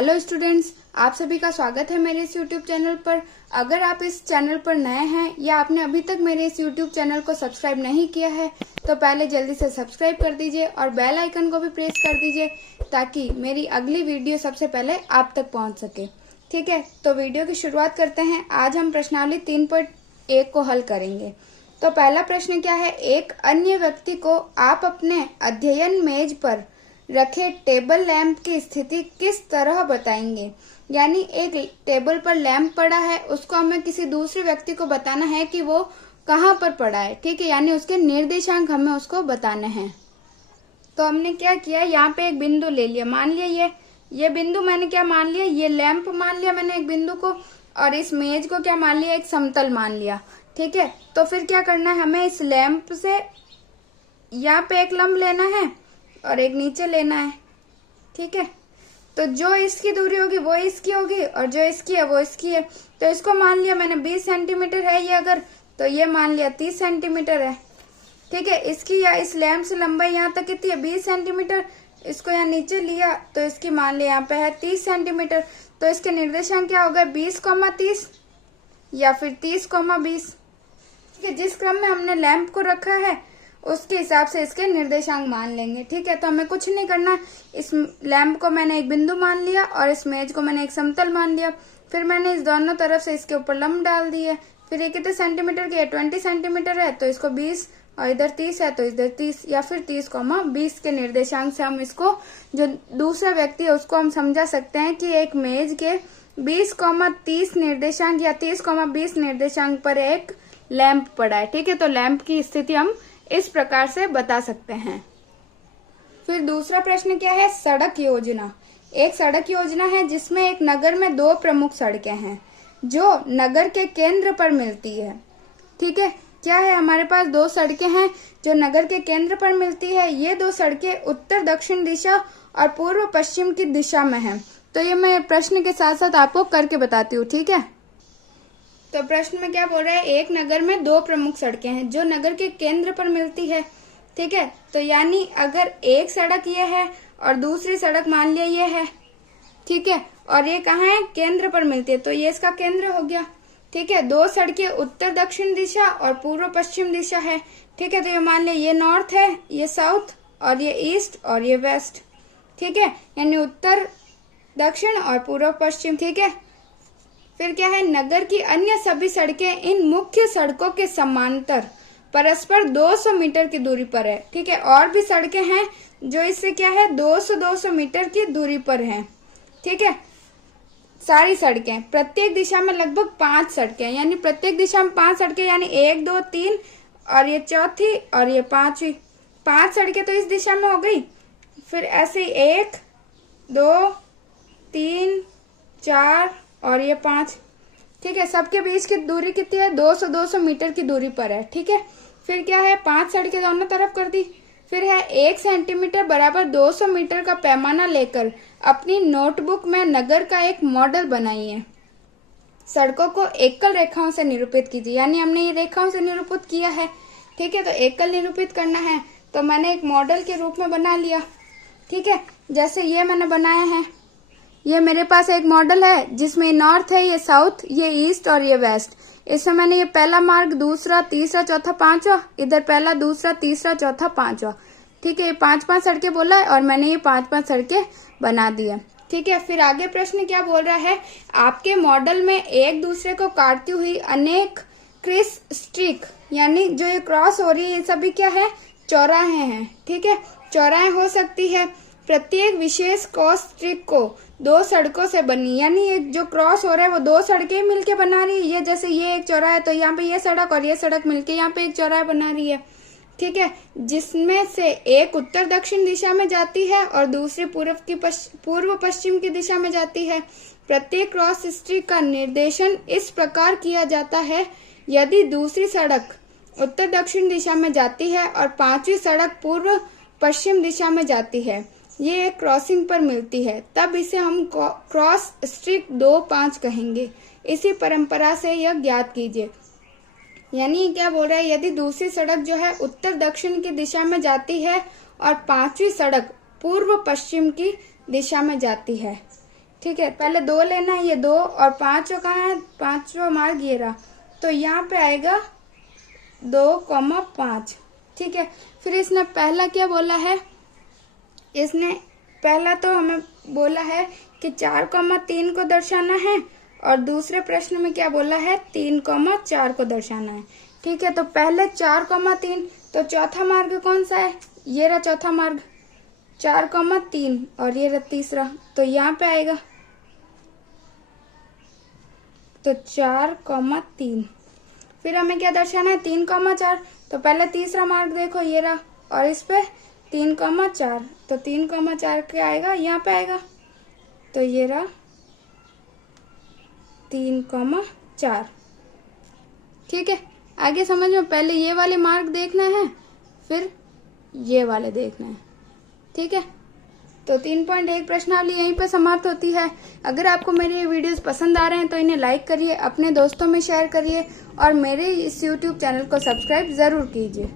Hello students, आप सभी का स्वागत है मेरे इस यूट्यूब चैनल पर। अगर आप इस चैनल पर नए हैं या आपने अभी तक मेरे इस यूट्यूब चैनल को सब्सक्राइब नहीं किया है तो पहले जल्दी से सब्सक्राइब कर दीजिए और बेल आइकन को भी प्रेस कर दीजिए ताकि मेरी अगली वीडियो सबसे पहले आप तक पहुंच सके। ठीक है, तो वीडियो की शुरुआत करते हैं। आज हम प्रश्नावली 3.1 को हल करेंगे। तो पहला प्रश्न क्या है, एक अन्य व्यक्ति को आप अपने अध्ययन मेज पर रखे टेबल लैंप की स्थिति किस तरह बताएंगे। यानी एक टेबल पर लैंप पड़ा है, उसको हमें किसी दूसरे व्यक्ति को बताना है कि वो कहाँ पर पड़ा है। ठीक है, यानी उसके निर्देशांक हमें उसको बताने हैं। तो हमने क्या किया, यहाँ पे एक बिंदु ले लिया। मान लिया ये बिंदु मैंने क्या मान लिया, ये लैंप मान लिया मैंने एक बिंदु को, और इस मेज को क्या मान लिया, एक समतल मान लिया। ठीक है, तो फिर क्या करना है, हमें इस लैंप से यहाँ पे एक लंब लेना है और एक नीचे लेना है। ठीक है, तो जो इसकी दूरी होगी वो इसकी होगी और जो इसकी है वो इसकी है। तो इसको मान लिया मैंने 20 सेंटीमीटर है ये, अगर तो ये मान लिया 30 सेंटीमीटर है। ठीक है, इसकी या इस लैंप से लंबाई यहाँ तक कितनी है, 20 सेंटीमीटर। इसको यहाँ नीचे लिया तो इसकी मान लिया यहाँ पे है 30 सेंटीमीटर। तो इसके निर्देशांक क्या होगा, 20,30 या फिर 30,20। ठीक है, जिस क्रम में हमने लैंप को रखा है उसके हिसाब से इसके निर्देशांक मान लेंगे। ठीक है, तो हमें कुछ नहीं करना, इस लैंप को मैंने एक बिंदु मान लिया और इस मेज को मैंने एक समतल मान लिया। फिर मैंने इस दोनों तरफ से इसके ऊपर लंब डाल दिए। फिर ये कितने सेंटीमीटर की है, 20 सेंटीमीटर है, तो इसको 20 और इधर 30 है तो इधर 30 या फिर 30,20 के निर्देशांक से हम इसको, जो दूसरा व्यक्ति है उसको हम समझा सकते हैं कि एक मेज के 20,30 निर्देशांक या 30,20 निर्देशांक पर एक लैंप पड़ा है। ठीक है, तो लैंप की स्थिति हम इस प्रकार से बता सकते हैं। फिर दूसरा प्रश्न क्या है, सड़क योजना। एक सड़क योजना है जिसमें एक नगर में दो प्रमुख सड़कें हैं जो नगर के केंद्र पर मिलती है। ठीक है, क्या है, हमारे पास दो सड़कें हैं जो नगर के केंद्र पर मिलती है। ये दो सड़कें उत्तर दक्षिण दिशा और पूर्व पश्चिम की दिशा में हैं। तो ये मैं प्रश्न के साथ साथ आपको करके बताती हूँ। ठीक है, तो प्रश्न में क्या बोल रहा है, एक नगर में दो प्रमुख सड़कें हैं जो नगर के केंद्र पर मिलती है। ठीक है, तो यानी अगर एक सड़क ये है और दूसरी सड़क मान लिया ये है। ठीक है, और ये कहाँ है, केंद्र पर मिलती है, तो ये इसका केंद्र हो गया। ठीक है, दो सड़कें उत्तर दक्षिण दिशा और पूर्व पश्चिम दिशा है। ठीक है, तो ये मान लिया ये नॉर्थ है, ये साउथ और ये ईस्ट और ये वेस्ट। ठीक है, यानी उत्तर दक्षिण और पूर्व पश्चिम। ठीक है, फिर क्या है, नगर की अन्य सभी सड़कें इन मुख्य सड़कों के समांतर परस्पर 200 मीटर की दूरी पर है। ठीक है, और भी सड़कें हैं जो इससे क्या है 200 मीटर की दूरी पर हैं। ठीक है, सारी सड़कें, प्रत्येक दिशा में लगभग 5 सड़कें, यानी प्रत्येक दिशा में 5 सड़कें, यानी 1 2 3 और ये चौथी और ये पांचवी। 5 सड़कें तो इस दिशा में हो गई। फिर ऐसे 1 2 3 4 और ये 5। ठीक है, सबके बीच की दूरी कितनी है, 200 मीटर की दूरी पर है। ठीक है, फिर क्या है, 5 सड़कें दोनों तरफ कर दी। फिर है 1 सेंटीमीटर बराबर 200 मीटर का पैमाना लेकर अपनी नोटबुक में नगर का एक मॉडल बनाइए। सड़कों को एकल रेखाओं से निरूपित कीजिए। यानी हमने ये रेखाओं से निरूपित किया है। ठीक है, तो एकल निरूपित करना है तो मैंने एक मॉडल के रूप में बना लिया। ठीक है, जैसे ये मैंने बनाया है, ये मेरे पास एक मॉडल है जिसमें नॉर्थ है, ये साउथ, ये ईस्ट और ये वेस्ट। इसमें मैंने ये पहला मार्ग, दूसरा, तीसरा, चौथा, पांचवा, इधर पहला, दूसरा, तीसरा, चौथा, पांचवा। ठीक है, ये 5-5 सड़कें बोला है और मैंने ये 5-5 सड़कें बना दी है। ठीक है, फिर आगे प्रश्न क्या बोल रहा है, आपके मॉडल में एक दूसरे को काटती हुई अनेक क्रिस स्ट्रिक, यानी जो ये क्रॉस हो रही है, ये सभी क्या है, चौराहे हैं। ठीक है, चौराहे हो सकती है। प्रत्येक विशेष क्रॉस स्ट्रिक को 2 सड़कों से बनी, यानी ये जो क्रॉस हो रहा है वो 2 सड़कें मिलके बना रही है। ये जैसे ये एक चौराहा है तो यहाँ पे ये सड़क और ये सड़क मिलके यहाँ पे एक चौराहा बना रही है। ठीक है, जिसमें से एक उत्तर दक्षिण दिशा में जाती है और दूसरी पूर्व पश्चिम की दिशा में जाती है। प्रत्येक क्रॉस स्ट्रिक का निर्देशन इस प्रकार किया जाता है, यदि दूसरी सड़क उत्तर दक्षिण दिशा में जाती है और 5वीं सड़क पूर्व पश्चिम दिशा में जाती है, ये एक क्रॉसिंग पर मिलती है, तब इसे हम क्रॉस स्ट्रिक 2-5 कहेंगे। इसी परंपरा से यह ज्ञात कीजिए। यानी क्या बोल रहा है, यदि दूसरी सड़क जो है उत्तर दक्षिण की दिशा में जाती है और 5वीं सड़क पूर्व पश्चिम की दिशा में जाती है। ठीक है, पहले 2 लेना है, ये 2 और 5 कहाँ है, 5वां मार्ग ये रहा, तो यहाँ पे आएगा 2,5। ठीक है, फिर इसने पहला क्या बोला है, इसने पहला तो हमें बोला है कि 4,3 को दर्शाना है, और दूसरे प्रश्न में क्या बोला है, 3,4 को दर्शाना है। ठीक है, तो पहले 4,3, तो चौथा मार्ग कौन सा है, ये रहा चौथा मार्ग 4,3, और ये रहा तीसरा, तो यहाँ पे आएगा तो 4,3। फिर हमें क्या दर्शाना है, 3,4, तो पहले तीसरा मार्ग देखो ये रहा, और इस पे 3,4, तो 3,4 क्या आएगा, यहाँ पे आएगा, तो ये रहा 3,4। ठीक है, आगे समझ में, पहले ये वाले मार्ग देखना है, फिर ये वाले देखना है। ठीक है, तो 3.1 प्रश्नावली यहीं पर समाप्त होती है। अगर आपको मेरे ये वीडियोस पसंद आ रहे हैं तो इन्हें लाइक करिए, अपने दोस्तों में शेयर करिए, और मेरे इस YouTube चैनल को सब्सक्राइब ज़रूर कीजिए।